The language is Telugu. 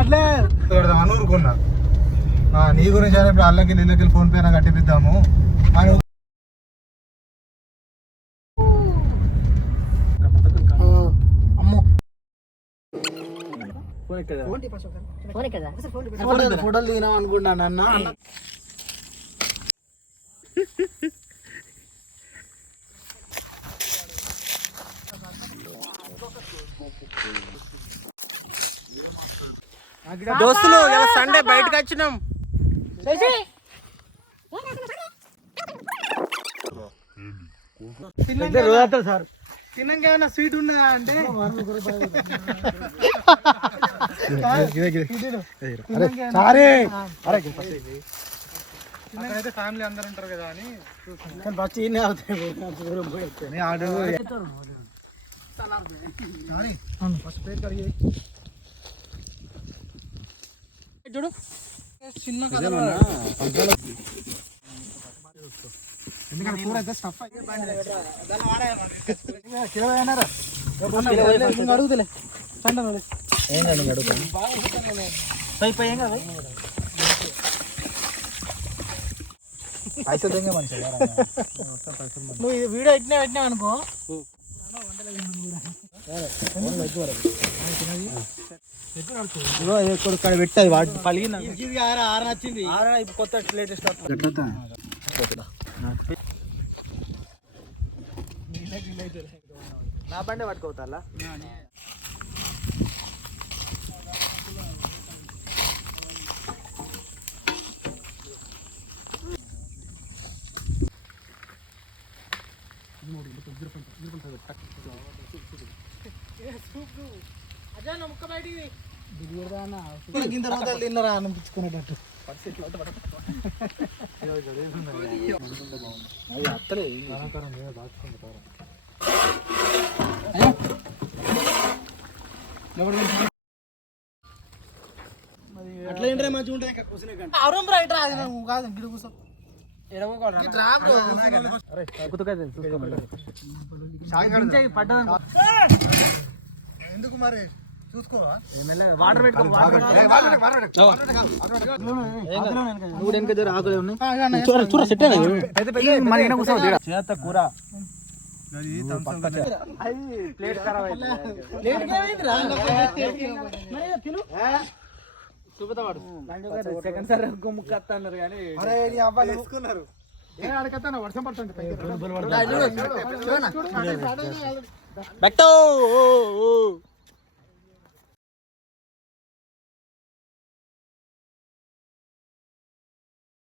అట్లే అనుకున్నా నీ గురించి ఇప్పుడు అల్లకి నీళ్ళకి ఫోన్ పే కట్టిపిద్దాము అని. అమ్మో ఫోటోలు దిగినాం అనుకున్నాను అన్న. దోస్తులు ఇలా సండే బయటకు వచ్చినాం. సార్ తిన్నాక ఏమైనా స్వీట్ ఉన్నదా అంటే అయితే ఫ్యామిలీ అందరు ఉంటారు కదా అని చూడు చిన్న ఎందుకంటే కూర అయితే స్టఫ్ అడుగుతలే పైసలు తెంగే మనిషి నువ్వు వీడియో పెట్టినావు అనుకో ఇక్కడ పెట్టాది వాటి పలిగిన ఆర నచ్చింది ఇప్పుడు కొత్త లేటెస్ట్ నా బండి పట్టుకోతాలా ముక్క బయటికి తిన్నరా అనిపించుకునేటట్టు అత్తలే అట్లా ఏంటంటే మంచిగా ఉంటాయి కాదు గిడి కూర్చో ఎందుకు మరి చూసుకోవా వాటర్ చేత కూర చూపుతావాడు సెకండ్ సార్ ముక్క అన్నారు కానీ వేసుకున్నారు వర్షం పడుతుంది